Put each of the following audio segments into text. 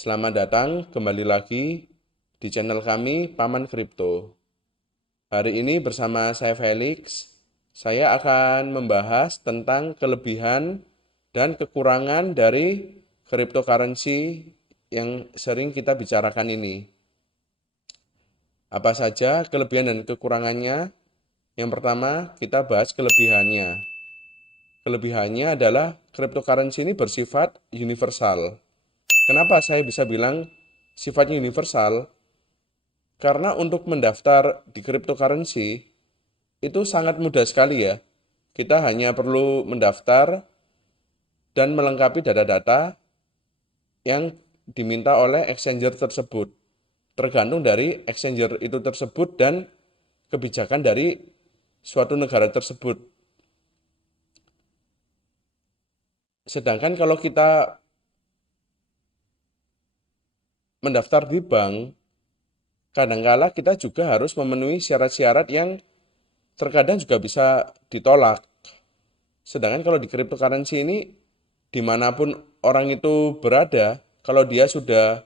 Selamat datang kembali lagi di channel kami Paman Kripto. Hari ini bersama saya Felix, saya akan membahas tentang kelebihan dan kekurangan dari cryptocurrency yang sering kita bicarakan ini. Apa saja kelebihan dan kekurangannya? Yang pertama, kita bahas kelebihannya. Kelebihannya adalah cryptocurrency ini bersifat universal. Kenapa saya bisa bilang sifatnya universal? Karena untuk mendaftar di cryptocurrency itu sangat mudah sekali ya. Kita hanya perlu mendaftar dan melengkapi data-data yang diminta oleh exchanger tersebut. Tergantung dari exchanger itu tersebut dan kebijakan dari suatu negara tersebut. Sedangkan kalau kita mendaftar di bank, kadangkala kita juga harus memenuhi syarat-syarat yang terkadang juga bisa ditolak. Sedangkan kalau di cryptocurrency ini, dimanapun orang itu berada, kalau dia sudah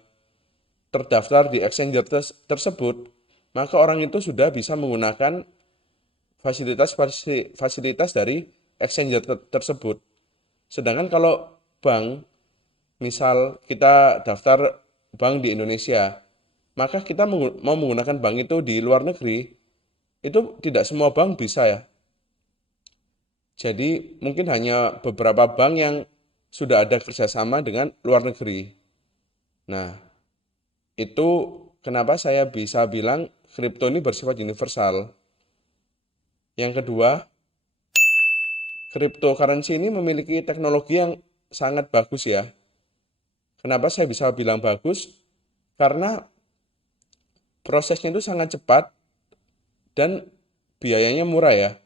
terdaftar di exchanger tersebut, maka orang itu sudah bisa menggunakan fasilitas dari exchanger tersebut. Sedangkan kalau bank, misal kita daftar bank di Indonesia, maka kita mau menggunakan bank itu di luar negeri, itu tidak semua bank bisa ya. Jadi mungkin hanya beberapa bank yang sudah ada kerjasama dengan luar negeri. Nah, itu kenapa saya bisa bilang kripto ini bersifat universal. Yang kedua, cryptocurrency ini memiliki teknologi yang sangat bagus ya. Kenapa saya bisa bilang bagus? Karena prosesnya itu sangat cepat dan biayanya murah ya.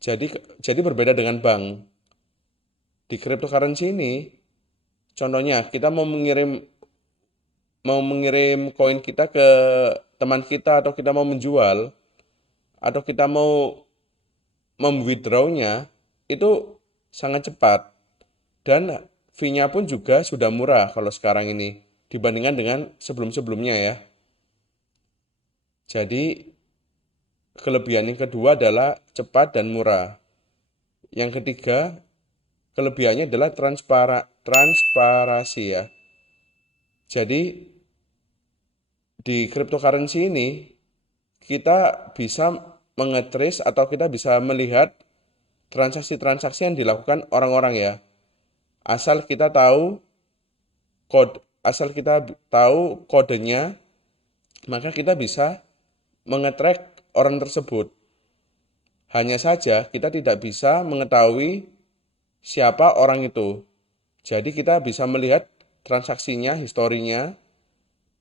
Jadi jadi berbeda dengan bank. Di cryptocurrency ini, contohnya kita mau mengirim koin kita ke teman kita atau kita mau menjual atau kita mau mem-withdraw-nya itu sangat cepat dan fee-nya pun juga sudah murah kalau sekarang ini dibandingkan dengan sebelum-sebelumnya ya. Jadi kelebihan yang kedua adalah cepat dan murah. Yang ketiga, kelebihannya adalah transparasi ya. Jadi di cryptocurrency ini kita bisa mengetrace atau kita bisa melihat transaksi-transaksi yang dilakukan orang-orang ya. Asal kita tahu asal kita tahu kodenya, maka kita bisa mengetrack orang tersebut. Hanya saja kita tidak bisa mengetahui siapa orang itu. Jadi kita bisa melihat transaksinya, historinya,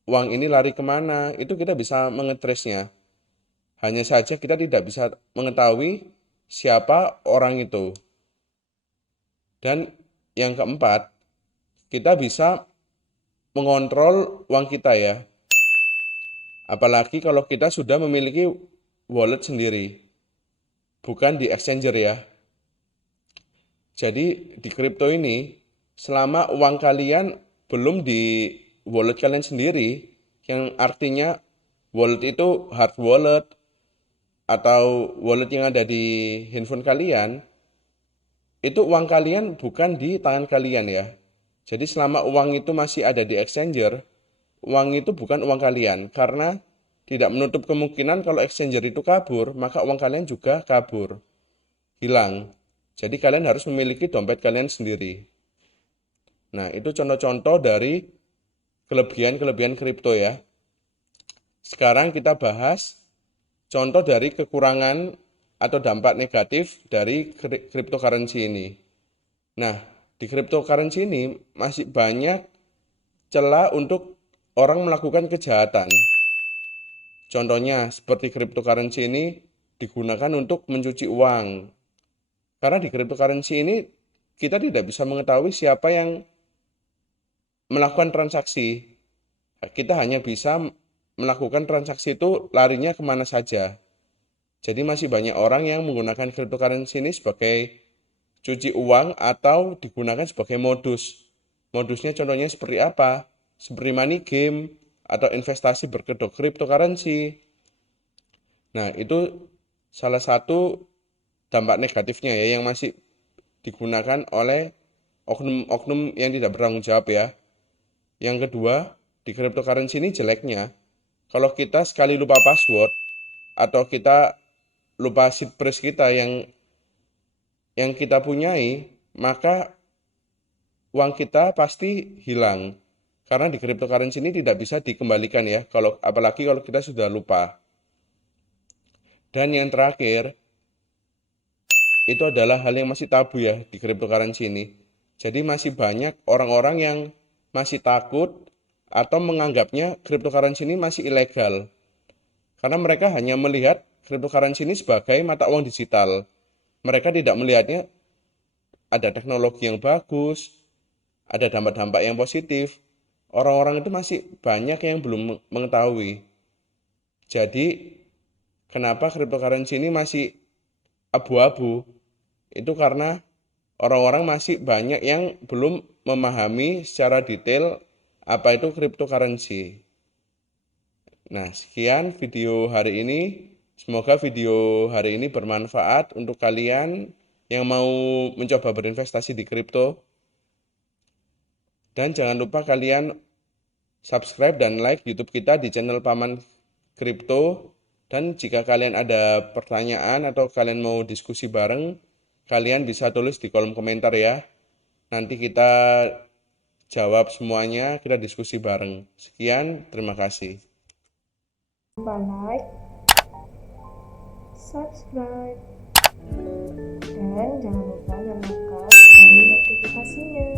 uang ini lari kemana, itu kita bisa mengetrace-nya. Hanya saja kita tidak bisa mengetahui siapa orang itu. Dan yang keempat, kita bisa mengontrol uang kita ya. Apalagi kalau kita sudah memiliki wallet sendiri, bukan di exchanger ya. Jadi di kripto ini, selama uang kalian belum di wallet kalian sendiri, yang artinya wallet itu hard wallet atau wallet yang ada di handphone kalian, itu uang kalian bukan di tangan kalian ya. Jadi selama uang itu masih ada di exchanger, uang itu bukan uang kalian karena tidak menutup kemungkinan kalau exchanger itu kabur, maka uang kalian juga kabur, hilang. Jadi kalian harus memiliki dompet kalian sendiri. Nah, itu contoh-contoh dari kelebihan-kelebihan kripto ya. Sekarang kita bahas contoh dari kekurangan atau dampak negatif dari cryptocurrency ini. Nah, di cryptocurrency ini masih banyak celah untuk orang melakukan kejahatan. Contohnya, seperti cryptocurrency ini digunakan untuk mencuci uang. Karena di cryptocurrency ini kita tidak bisa mengetahui siapa yang melakukan transaksi. Kita hanya bisa melakukan transaksi itu larinya kemana saja. Jadi masih banyak orang yang menggunakan cryptocurrency ini sebagai cuci uang atau digunakan sebagai modus. Modusnya contohnya seperti apa? Seperti money game atau investasi berkedok cryptocurrency. Nah, itu salah satu dampak negatifnya ya yang masih digunakan oleh oknum-oknum yang tidak bertanggung jawab ya. Yang kedua, di cryptocurrency ini jeleknya, kalau kita sekali lupa password atau kita lupa seed phrase kita yang kita punyai, maka uang kita pasti hilang. Karena di cryptocurrency ini tidak bisa dikembalikan ya, apalagi kalau kita sudah lupa. Dan yang terakhir, itu adalah hal yang masih tabu ya di cryptocurrency ini. Jadi masih banyak orang-orang yang masih takut atau menganggapnya cryptocurrency ini masih ilegal. Karena mereka hanya melihat cryptocurrency ini sebagai mata uang digital. Mereka tidak melihatnya ada teknologi yang bagus, ada dampak-dampak yang positif. Orang-orang itu masih banyak yang belum mengetahui. Jadi, kenapa cryptocurrency ini masih abu-abu? Itu karena orang-orang masih banyak yang belum memahami secara detail apa itu cryptocurrency. Nah, sekian video hari ini. Semoga video hari ini bermanfaat untuk kalian yang mau mencoba berinvestasi di kripto. Dan jangan lupa kalian subscribe dan like YouTube kita di channel Paman Kripto. Dan jika kalian ada pertanyaan atau kalian mau diskusi bareng, kalian bisa tulis di kolom komentar ya. Nanti kita jawab semuanya, kita diskusi bareng. Sekian, terima kasih. Lupa like, subscribe, dan jangan lupa nyalakan tombol notifikasinya.